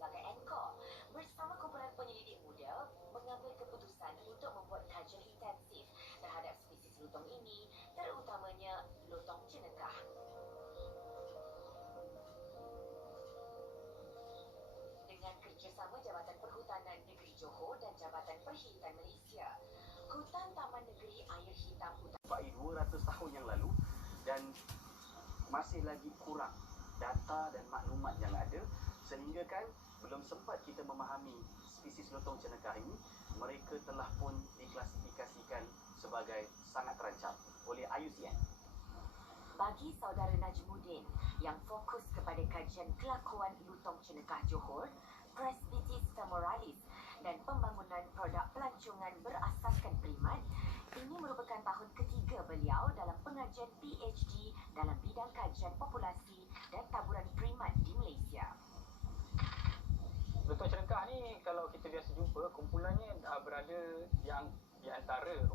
sebagai anchor bersama kumpulan penyelidik muda mengambil keputusan untuk membuat kajian intensif terhadap spesies lutong ini, terutamanya lutong cenekah. Dengan kerjasama Jabatan Perhutanan Negeri Johor dan Jabatan Perkhidmatan Malaysia, Hutan Taman Negeri Air Hitam Hutan 200 tahun yang lalu, dan masih lagi kurang data dan maklumat yang ada, sehingga kan belum sempat kita memahami spesies lutong cenekah ini. Mereka telah pun diklasifikasikan sebagai sangat terancam oleh IUCN. Bagi saudara Najmuddin yang fokus kepada kajian kelakuan lutong cenekah Johor, Presbytis femoralis dan pembangunan produk pelancongan berasaskan primat, ini merupakan tahun ketiga beliau dalam pengajian PhD dalam bidang kajian populasi dan taburan primat di Malaysia. Lutong cenekah ni kalau kita biasa jumpa, kumpulannya berada yang di antara 4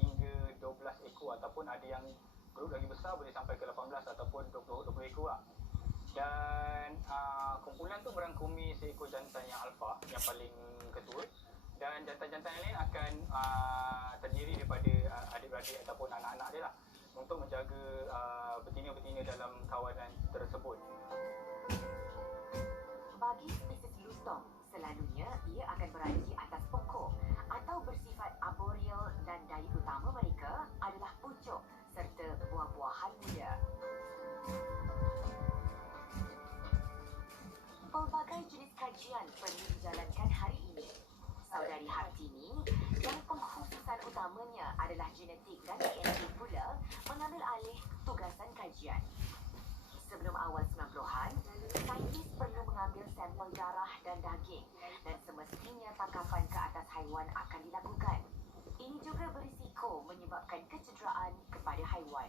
hingga 12 ekor, ataupun ada yang grup lagi besar boleh sampai ke 18 ataupun 20 ekor lah. Dan kumpulan tu merangkumi seekor jantan yang alfa, yang paling ketua, dan jantan-jantan yang lain akan terdiri daripada adik-beradik ataupun anak-anak dia lah, untuk menjaga betina-betina dalam kawanan tersebut. Bagi spesies lutong, selalunya ia akan berada di atas pokok atau bersifat arboreal, dan daya utama mereka adalah pucuk serta buah-buahan muda. Pelbagai jenis kajian perlu dijalankan hari ini. Saudari Hartini yang pengkhususan utamanya adalah genetik dan DNA pula mengambil alih tugasan kajian. Sebelum awal 90-an, saintis perlu mengambil sampel darah dan daging, dan semestinya tangkapan ke atas haiwan akan dilakukan. Ini juga berisiko menyebabkan kecederaan kepada haiwan.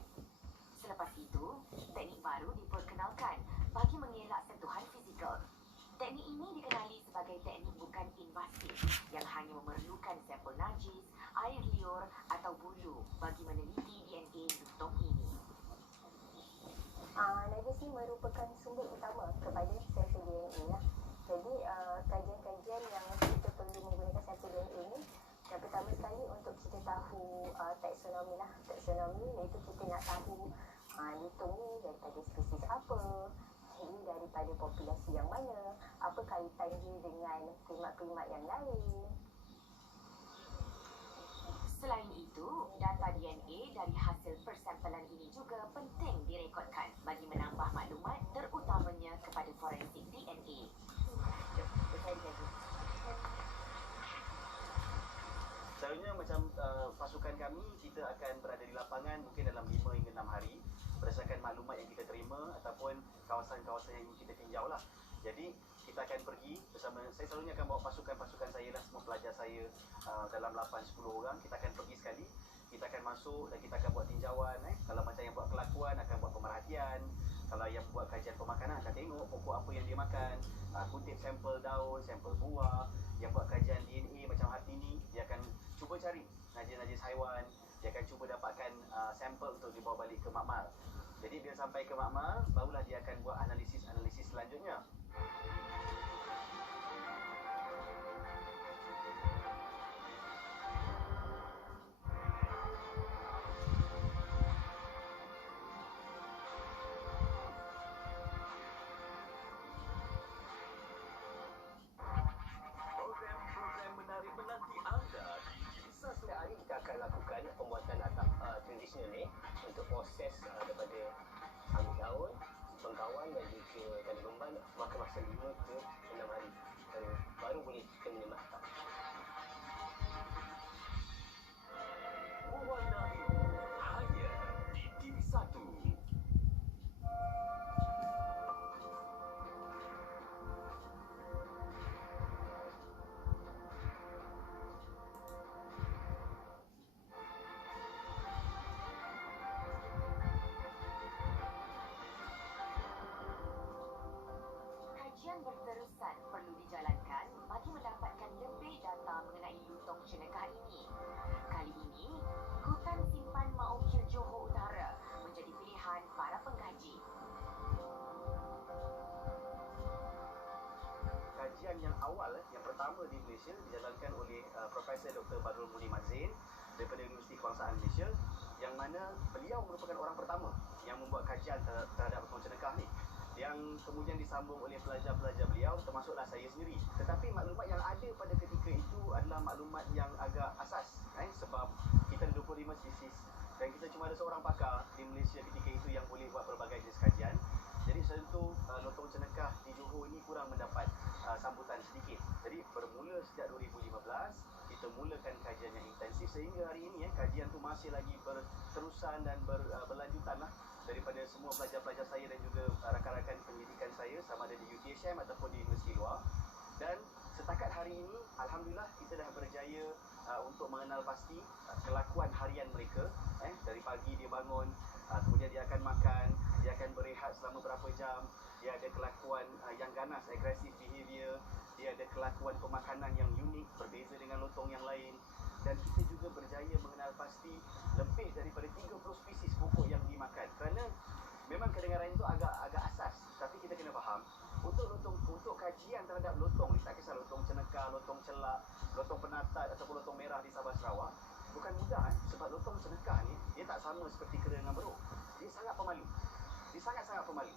Selepas itu, teknik baru diperkenalkan bagi mengelak sentuhan fizikal. Teknik ini dikenali sebagai teknik bukan invasif, yang hanya memerlukan sampel najis, air liur atau bulu bagi meneliti DNA lutong ini. Najis ini merupakan sumber utama kepada sampel DNA lah. Jadi kajian-kajian yang kita perlu menggunakan sampel DNA ini, yang pertama sekali untuk kita tahu taksonomi lah. Taksonomi iaitu kita nak tahu lutong ni daripada spesies apa, ini daripada populasi yang mana, apa kaitan dia dengan primat-primat yang lain. Selain itu, data DNA dari hasil persampelan ini juga penting direkodkan bagi menambah maklumat, terutamanya kepada forensik DNA. Selalunya macam pasukan kami, kita akan berada di lapangan mungkin dalam 5 hingga 6 hari berdasarkan maklumat yang kita terima ataupun kawasan-kawasan yang kita tinjau lah. Jadi kita akan pergi bersama, saya selalunya akan bawa pasukan-pasukan saya lah, semua pelajar saya dalam 8-10 orang. Kita akan pergi sekali, kita akan masuk dan kita akan buat tinjauan. Kalau macam yang buat kelakuan akan buat pemerhatian, kalau yang buat kajian pemakanan akan tengok pokok apa yang dia makan, kutip sampel daun, sampel buah. Yang buat kajian DNA macam Hartini, dia akan cuba cari najis-najis haiwan, dia akan cuba dapatkan sampel untuk dibawa balik ke makmal. Jadi bila sampai ke makmal, barulah dia akan buat analisis selanjutnya. Program menarik menanti anda di Desa Setiap hari kita akan lakukan pembuatan atap tradisional ni untuk proses daripada ambil daun, pengkawan dan juga tali memban, makan masa 5 ke 6 hari dan baru boleh kita menerima atap. Mewarnai hanya di TV1. Kajian berterus pertama di Malaysia dijalankan oleh Profesor Dr. Badrul Munim Azin daripada Universiti Kebangsaan Malaysia, yang mana beliau merupakan orang pertama yang membuat kajian terhadap lotong cenekah ni, yang kemudian disambung oleh pelajar-pelajar beliau termasuklah saya sendiri. Tetapi maklumat yang ada pada ketika itu adalah maklumat yang agak asas, sebab kita ada 25 spesies dan kita cuma ada seorang pakar di Malaysia ketika itu yang boleh buat pelbagai jenis kajian. Jadi tentu lotong cenekah di Johor ini kurang mendapat sambutan sedikit. Jadi bermula sejak 2015 kita mulakan kajian yang intensif sehingga hari ini kajian tu masih lagi berterusan dan berlanjutan lah, daripada semua pelajar-pelajar saya dan juga rakan-rakan pendidikan saya sama ada di UTHM ataupun di universiti luar. Dan setakat hari ini alhamdulillah kita dah berjaya untuk mengenal pasti kelakuan harian mereka. Dari pagi dia bangun, kemudian dia akan makan, dia akan berehat selama berapa jam, dia ada kelakuan yang ganas, aggressive behavior, dia ada kelakuan pemakanan yang unik berbeza dengan lotong yang lain. Dan kita juga berjaya mengenal pasti lebih daripada 30 spesies pokok yang dimakan. Kerana memang kedengaran itu agak asas, tapi kita kena faham untuk kajian terhadap lotong ni, tak kisah lotong cenekah, lotong celak, lotong penatat ataupun lotong merah di Sabah Sarawak, bukan mudah sebab lotong cenekah ni dia tak sama seperti kera dengan beruk. Dia sangat pemalu. Dia sangat-sangat pemalu.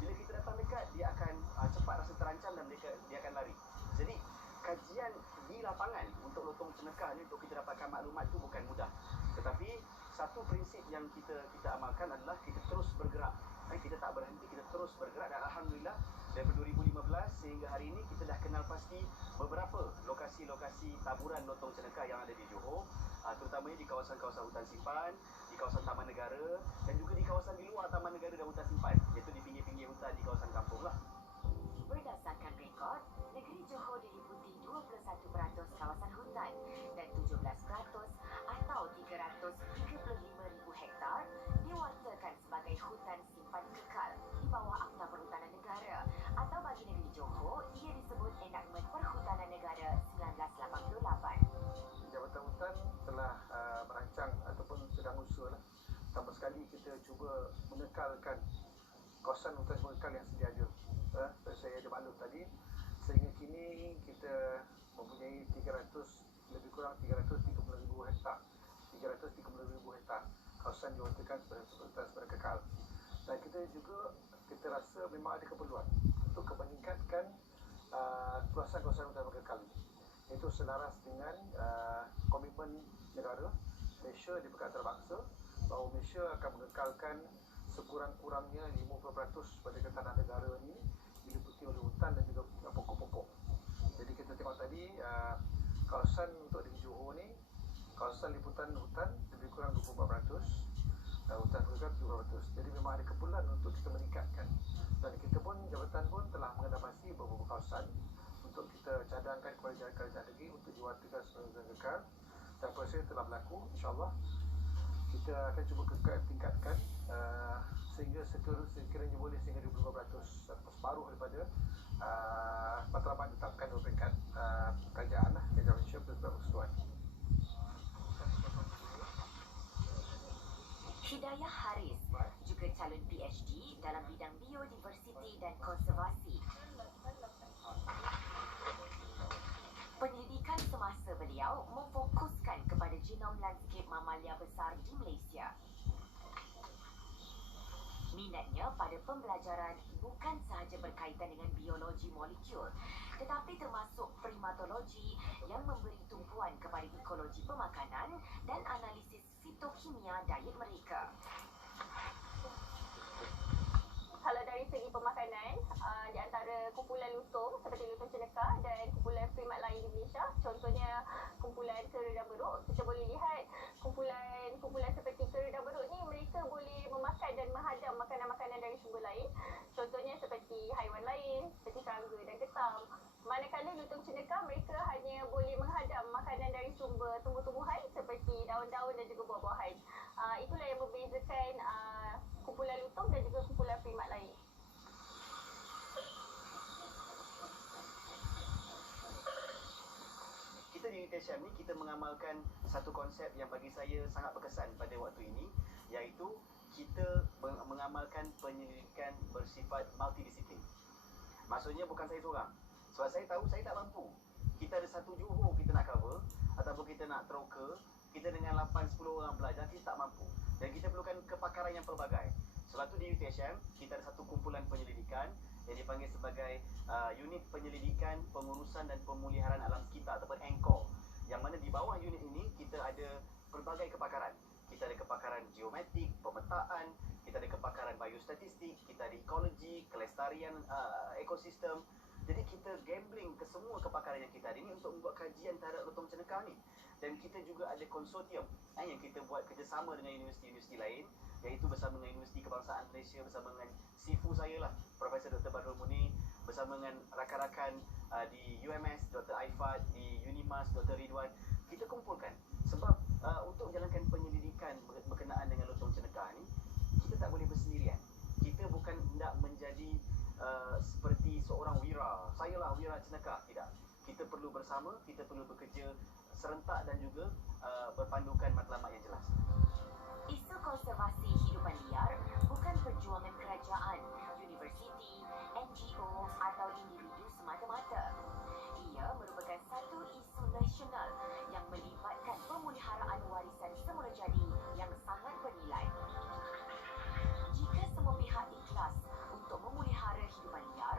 Bila kita datang dekat, dia akan cepat rasa terancam dan dia akan lari. Jadi kajian di lapangan untuk lotong cenekah ni, untuk kita dapatkan maklumat tu bukan mudah. Tetapi satu prinsip yang kita amalkan adalah kita terus bergerak. Kita tak berhenti, kita terus bergerak, dan alhamdulillah daripada 2015 sehingga hari ini kita dah kenal pasti beberapa lokasi-lokasi taburan lotong cenekah yang ada di Johor, terutamanya di kawasan-kawasan hutan simpan, di kawasan taman negara dan juga di kawasan di luar taman negara dan hutan simpan, iaitu di pinggir-pinggir hutan di kawasan kampung lah. Berdasarkan rekod, negeri Johor diliputi 21% kawasan hutan dan 17% atau 335,000 hektar diwartakan sebagai hutan simpan kekal di bawah Akta Perhutanan Negara, atau bagi negeri Johor ia disebut Enakmen Perhutanan Negara 1988. Jabatan Hutan telah merancang ataupun sedang usul pertama sekali kita cuba mengekalkan kawasan hutan kekal yang sedia ada. Saya ada maklum tadi, sehingga kini kita mempunyai lebih kurang 330,000 hektar 330,000 hektar kawasan diwartakan sebagai hutan secara kekal. Dan kita rasa memang ada keperluan untuk meningkatkan kawasan hutan kekal ini. Itu selaras dengan komitmen negara Malaysia di peringkat antarabangsa bahawa Malaysia akan mengekalkan sekurang-kurangnya 50% pada tanah negara ini diliputi oleh hutan dan juga pokok-pokok. Jadi kita tengok tadi kawasan untuk di Johor ni, kawasan liputan hutan lebih kurang 24%, hutan kekal 7%. Jadi memang ada keperluan untuk kita meningkatkan. Dan kita pun, jabatan pun telah mengendapasi beberapa kawasan untuk kita cadangkan kepada kerajaan negeri untuk diwartakan sebagai hutan kekal. Dan proses telah berlaku, insyaAllah kita akan cuba tingkatkan sehingga sekiranya boleh sehingga 25% atau separuh daripada matlamat ditetapkan oleh peringkat kerajaan Malaysia bersebab persetujuan. Hidayah Haris juga calon PhD dalam bidang biodiversiti dan konservasi. Penyelidikan semasa beliau memfokuskan kepada genom landscape mamalia besar di Malaysia. Minatnya pada pembelajaran bukan sahaja berkaitan dengan biologi molekul, tetapi termasuk primatologi yang memberi tumpuan kepada ekologi pemakanan dan analisis fitokimia diet mereka. Kalau dari segi pemakanan, di antara kumpulan lutung seperti lutung cenekah dan kumpulan primat lain di Malaysia, contohnya kumpulan kera dan beruk, kita boleh lihat kumpulan seperti kera dan beruk ni mereka boleh memakan dan menghadam makanan-makanan dari sumber lain, contohnya seperti haiwan lain seperti serangga dan ketam. Manakala lutung cenekah mereka hanya boleh menghadam makanan dari sumber tumbuh-tumbuhan seperti daun-daun dan juga buah-buahan. Itulah yang membezakan kumpulan lutung dan juga kumpulan primat lain. Kita di UTHM ni kita mengamalkan satu konsep yang bagi saya sangat berkesan pada waktu ini, iaitu kita mengamalkan penyelidikan bersifat multidisiplin. Maksudnya bukan saya seorang. Sebab saya tahu saya tak mampu. kita ada satu Johor kita nak cover, ataupun kita nak teroka, kita dengan 8-10 orang belajar, kita tak mampu. Dan kita perlukan kepakaran yang pelbagai. Sebab tu di UTHM, kita ada satu kumpulan penyelidikan yang dipanggil sebagai Unit Penyelidikan, Pengurusan dan Pemuliharaan Alam Sekitar ataupun ANCOR. Yang mana di bawah unit ini, kita ada pelbagai kepakaran. Kita ada kepakaran geometrik, pemetaan, kita ada kepakaran biostatistik, kita ada ekologi, kelestarian ekosistem. Jadi kita gambling ke semua kepakaran yang kita ada ini untuk membuat kajian terhadap lotong cenekah ni. Dan kita juga ada konsortium yang kita buat kerjasama dengan universiti-universiti lain, iaitu bersama dengan Universiti Kebangsaan Malaysia, bersama dengan sifu saya lah, Profesor Dr. Badrul Munir, bersama dengan rakan-rakan di UMS, Dr. Aifat, di Unimas, Dr. Ridwan. Kita kumpulkan sebab untuk jalankan penyelidikan berkenaan dengan lotong cenekah ni, kita tak boleh bersendirian. Kita bukan hendak menjadi seperti seorang wira. Saya lah wira cenekah. Tidak. Kita perlu bersama, kita perlu bekerja serentak dan juga berpandukan matlamat yang jelas. Isu konservasi hidupan liar bukan perjuangan kerajaan, universiti, NGO atau individu semata-mata. Ia merupakan satu isu nasional yang melibatkan pemeliharaan warisan semula jadi yang sangat bernilai. Jika semua pihak ikhlas untuk memelihara hidupan liar,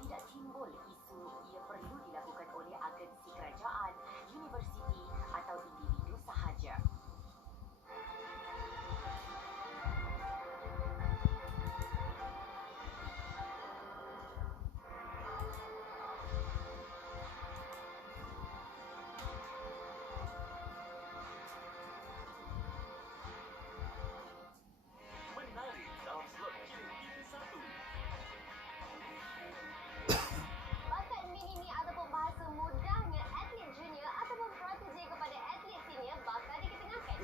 tidak timbul isu ia perlu dilakukan oleh agensi kerajaan, universiti atau individu sahaja. Menarik dalam slot Q1. Bakat mini ataupun bahasa mudahnya atlet junior ataupun protege kepada atlet senior bakal diketengahkan.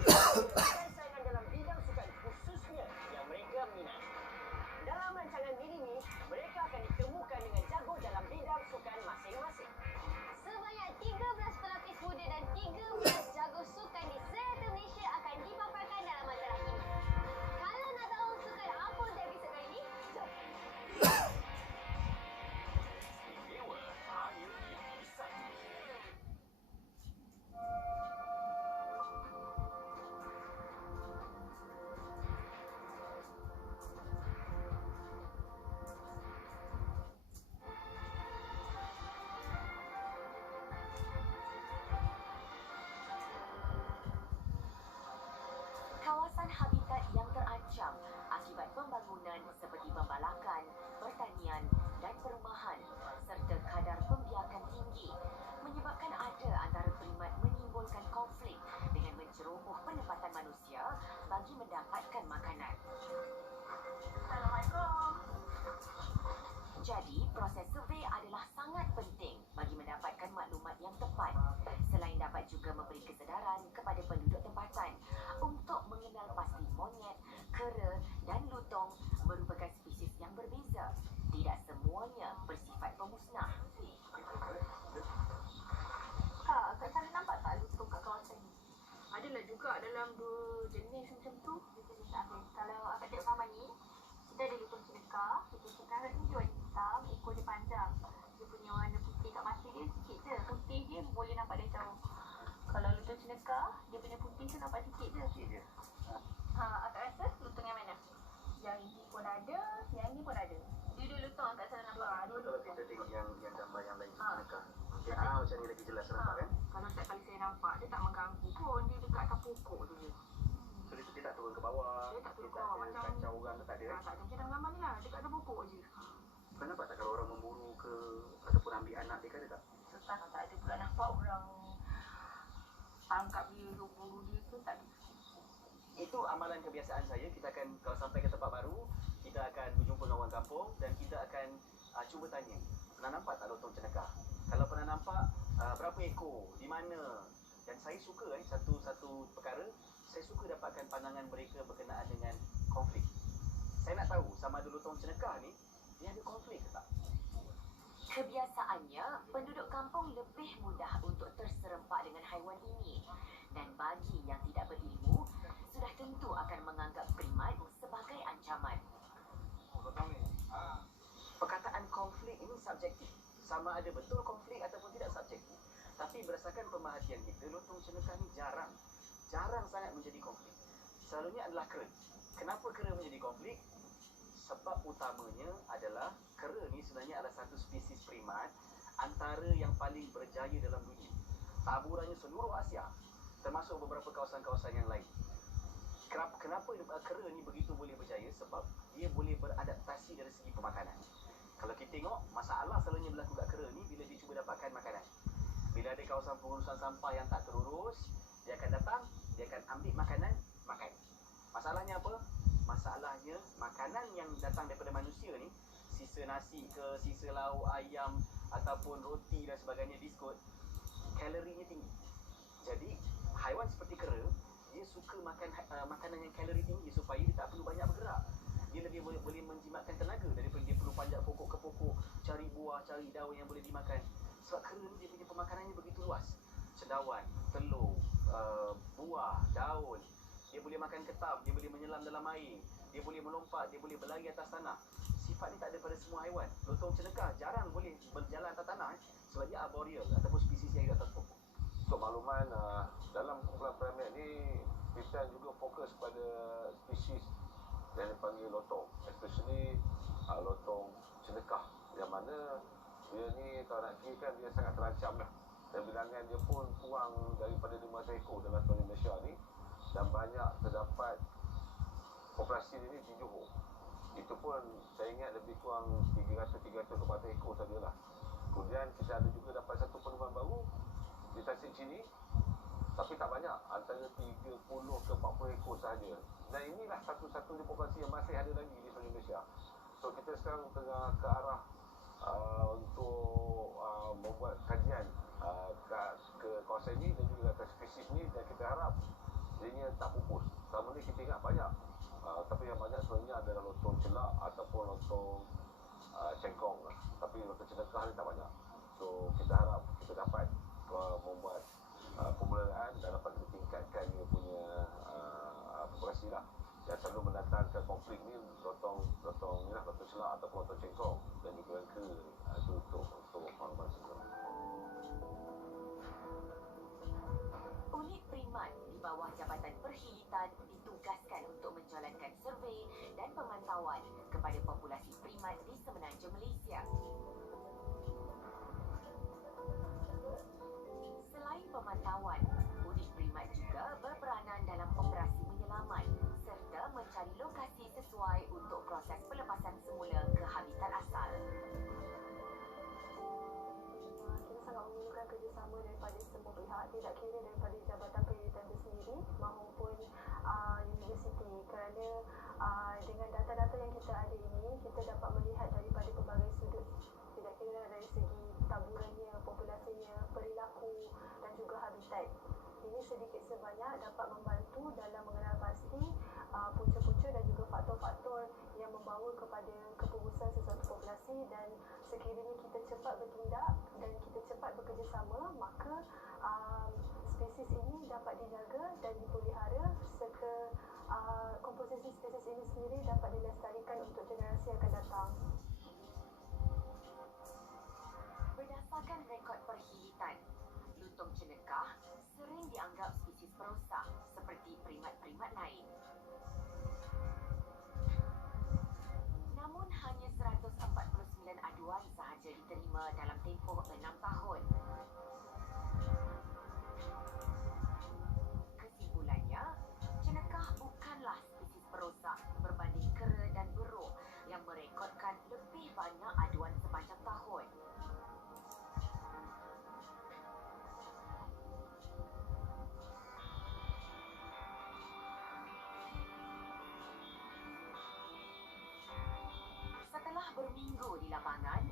Saingan dalam bidang sukan khususnya yang mereka minat. Dalam rancangan ini, mereka akan ditemukan dengan jago dalam bidang sukan masing-masing. Sebanyak 13 pelapis muda dan 13 jago sukan di seluruh Malaysia akan dipaparkan dalam acara ini. Kalau nak tahu sukan apa untuk episod kali ini, jom! Dewa Air Kisah. Kawasan habitat yang terancam akibat pembangunan seperti pembalakan, pertanian dan perumahan serta kadar pembiakan tinggi menyebabkan ada antara primat menimbulkan konflik dengan menceroboh penempatan manusia bagi mendapatkan makanan. Assalamualaikum. Jadi, proses survey adalah sangat penting bagi mendapatkan maklumat yang tepat selain dapat juga memberi kesedaran kepada penduduk tempatan untuk mengenal pasti monyet, kera dan lutong merupakan spesies yang berbeza. Tidak semuanya bersifat pemusnah. Kak, kat sana nampak tak lutong kat kawasan ni? Adalah juga dalam 2 jenis macam tu. Kalau akak tengok gambar ni, kita ada lutong cenekah. Lutong cenekah ni dia warna hitam, ekor dia panjang. Dia punya warna putih kat mata dia sikit je. Putih dia boleh nampak dia jauh. Kalau lutong cenekah, dia punya putih tu nampak sikit je. Akak rasa lutong yang mana? Yang ini pun ada, yang ni pun ada. Dua-dua lutong kat sana nampak. Kalau kita tengok yang gambar yang lain cenekah. Macam ni lagi jelas nampak kan? Kalau setiap kali saya nampak, dia tak mengganggu pun. Dia dekat atas pokok tu je. So dia tak turun ke bawah. Dia tak turun ke tak bawah, ada macam- kacau orang tu tak ada. Tak ada macam dalam gambar ni lah. Dekat atas pokok je. Kau nampak tak kalau orang memburu ke ataupun ambil anak dia, kan ada tak? Setakat tak ada pula nampak orang tangkap dia, buru dia tu tak ada. Itu amalan kebiasaan saya. Kita akan, kalau sampai ke tempat baru, kita akan berjumpa dengan orang kampung dan kita akan cuba tanya, pernah nampak tak lotong cenekah? Kalau pernah nampak, berapa ekor, di mana? Dan saya suka satu perkara, saya suka dapatkan pandangan mereka berkenaan dengan konflik. Saya nak tahu sama ada lotong cenekah ni dia ada konflik ke tak? Kebiasaannya, penduduk kampung lebih mudah untuk terserempak dengan haiwan ini. Dan bagi yang tidak berilmu, sudah tentu akan menganggap primat sebagai ancaman. Perkataan konflik ini subjektif. Sama ada betul konflik ataupun tidak subjektif. Tapi berdasarkan pemerhatian kita, lotong cenekah ni jarang sangat menjadi konflik. Selalunya adalah kera. Kenapa kera menjadi konflik? Sebab utamanya adalah kera ni sebenarnya adalah satu spesies primat antara yang paling berjaya dalam dunia. Taburannya seluruh Asia, termasuk beberapa kawasan-kawasan yang lain. Kenapa kera ni begitu boleh berjaya? Sebab dia boleh beradaptasi dari segi pemakanan. Kalau kita tengok, masalah selalunya berlaku kat kera ni bila dia cuba dapatkan makanan. Bila ada kawasan pengurusan sampah yang tak terurus, dia akan datang, dia akan ambil makanan, makan. Masalahnya apa? Masalahnya makanan yang datang daripada manusia ni, sisa nasi ke, sisa lauk ayam ataupun roti dan sebagainya, biskut, kalorinya tinggi. Jadi haiwan seperti kera, dia suka makan makanan yang kalori tinggi supaya dia tak perlu banyak bergerak. Dia lebih boleh menjimatkan tenaga daripada dia perlu panjat pokok ke pokok, cari buah, cari daun yang boleh dimakan. Sebab kera ni dia punya pemakanannya begitu luas. Cendawan, telur, buah, daun. Dia boleh makan ketam, dia boleh menyelam dalam air, dia boleh melompat, dia boleh berlari atas tanah. Sifat ni tak ada pada semua haiwan. Lotong cenekah jarang boleh berjalan atas tanah sebab dia arboreal ataupun spesies yang hidup atas pokok. Untuk makluman, dalam kumpulan primat ni kita juga fokus pada spesies yang dipanggil lotong, especially lotong cenekah, yang mana dia ni kalau nak kira kan dia sangat terancam dah, dan bilangan dia pun kurang daripada 500 ekor dalam seluruh Malaysia ni, dan banyak terdapat populasi ni di Johor. Itu pun saya ingat lebih kurang 300-400 ekor sajalah. Kemudian kita ada juga dapat satu penemuan baru di Tasik Chini, tapi tak banyak, antara 30 ke 40 ekor sahaja. Dan inilah satu-satunya populasi yang masih ada lagi di seluruh Malaysia. So kita sekarang tengah ke arah untuk membuat kajian ke kawasan ini dan juga ke spesies ni, dan kita harap dia tak pupus. Selama ni kita ingat banyak, tapi yang banyak sebenarnya adalah lotong celak ataupun lotong cengkong, tapi lotong cenekah ni tak banyak. So kita harap kita dapat membuat pemeliharaan dan dapat ditingkatkan dia punya populasi lah. Yang selalu mendatangkan konflik ni lotong celak ataupun lotong cengkong dan juga kera. Itu untuk makluman semua. Unit primat di bawah Jabatan Perkhidmatan ditugaskan untuk menjalankan survei dan pemantauan kepada populasi primat di semenanjung Malaysia. Selain pemantauan, unit primat juga berperanan dalam operasi penyelaman serta mencari lokasi sesuai untuk proses pelepasan semula ke habitat asal. Kita sangat memerlukan kerjasama daripada semua pihak, tidak kira daripada Jabatan Pendidikan itu sendiri maupun universiti, kerana dengan data-data yang kita ada ini, kita dapat melihat daripada pelbagai sudut, tidak kira dari segi taburannya, populasinya, perilaku dan juga habitat. Ini sedikit sebanyak dapat membantu dalam mengenal pasti punca-punca dan juga faktor-faktor yang membawa kepada keputusan sesuatu populasi, dan sekiranya kita cepat bertindak dan kita cepat bekerjasama, maka spesies ini dapat dijaga dan dipelihara serta komposisi spesies ini sendiri dapat dilestarikan untuk generasi yang akan datang. Berdasarkan rekod perkhidmatan, lutong cenekah sering dianggap spesies perosak seperti primat-primat lain. Namun hanya 149 aduan sahaja diterima dalam tempoh 6 tahun. Kesimpulannya, cenekah bukanlah spesies perosak berbanding kera dan beruk yang merekodkan lebih banyak aduan sepanjang tahun. Setelah berminggu di lapangan,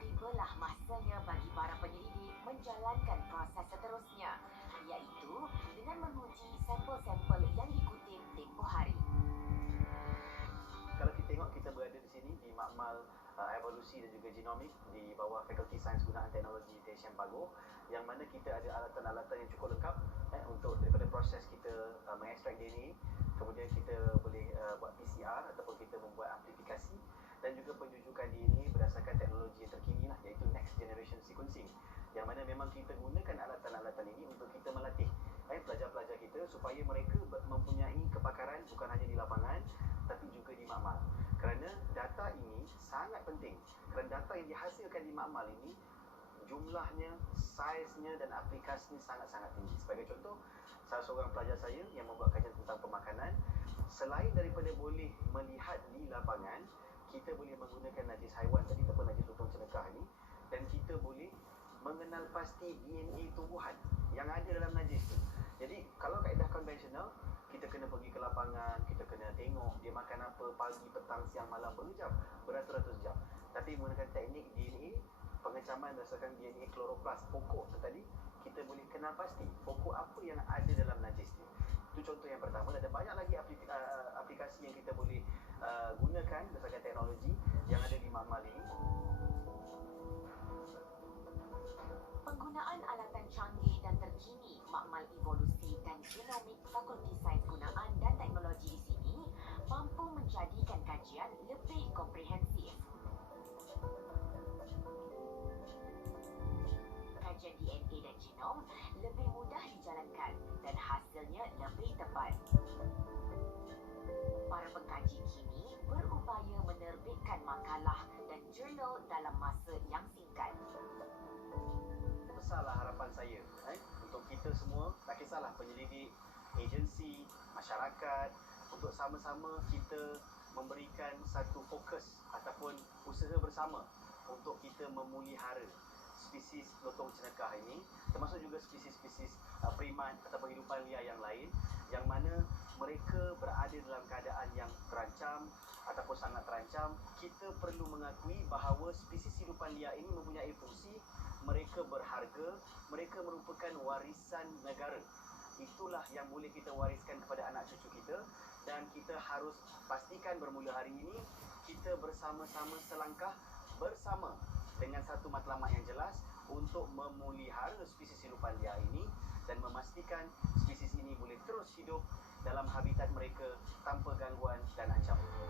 tibalah masanya bagi para penyelidik menjalankan proses seterusnya, iaitu dengan menguji sampel-sampel yang dikutip tempoh hari. Kalau kita tengok, kita berada di sini di Makmal Evolusi dan juga Genomik di bawah Fakulti Sains Gunaan Teknologi Tesian Pagoh, yang mana kita ada alatan-alatan yang cukup lengkap untuk daripada proses kita mengekstrak DNA, kemudian kita boleh buat PCR ataupun kita membuat amplifikasi dan juga penjujukan DNA berdasarkan teknologi yang terkini lah, iaitu next generation sequencing. yang mana memang kita gunakan alatan-alatan ini untuk kita melatih pelajar-pelajar kita supaya mereka mempunyai kepakaran bukan hanya di lapangan tapi juga di makmal. Kerana data ini sangat penting. Kerana data yang dihasilkan di makmal ini jumlahnya, saiznya dan aplikasinya sangat-sangat tinggi. Sebagai contoh, salah seorang pelajar saya yang membuat kajian tentang pemakanan, selain daripada boleh melihat di lapangan, kita boleh menggunakan najis haiwan tadi ataupun najis lutung cenekah ini, dan kita boleh mengenal pasti DNA tumbuhan yang ada dalam najis tu. Jadi kalau kaedah konvensional, kita kena pergi ke lapangan, kita kena tengok dia makan apa pagi, petang, siang, malam, berjam, beratus-ratus jam. Tapi menggunakan teknik DNA, pengecaman berdasarkan DNA kloroplast pokok tu tadi, kita boleh kenal pasti pokok apa yang ada dalam najis ni. Itu contoh yang pertama. Ada banyak lagi aplikasi yang kita boleh gunakan berdasarkan teknologi yang ada di makmal ini. Penggunaan alatan canggih dan terkini Makmal Evolusi dan Genomik Fakulti Sains Gunaan dan Teknologi di sini mampu menjadikan kajian lebih komprehensif. Kajian DNA dan genom lebih mudah dijalankan dan hasilnya lebih tepat. Para pengkaji kini berupaya menerbitkan makalah dan jurnal dalam masa yang singkat. Besarlah harapan saya untuk kita semua, tak kisahlah penyelidik, agensi, masyarakat, untuk sama-sama kita memberikan satu fokus ataupun usaha bersama untuk kita memelihara spesies lotong cenekah ini, termasuk juga spesies-spesies primat atau kehidupan liar yang lain yang mana mereka berada dalam keadaan yang terancam ataupun sangat terancam. Kita perlu mengakui bahawa spesies hidupan liar ini mempunyai fungsi, mereka berharga, mereka merupakan warisan negara. Itulah yang boleh kita wariskan kepada anak cucu kita, dan kita harus pastikan bermula hari ini kita bersama-sama selangkah bersama dengan satu matlamat yang jelas untuk memelihara spesies hidupan liar ini dan memastikan spesies ini boleh terus hidup dalam habitat mereka tanpa gangguan dan ancaman.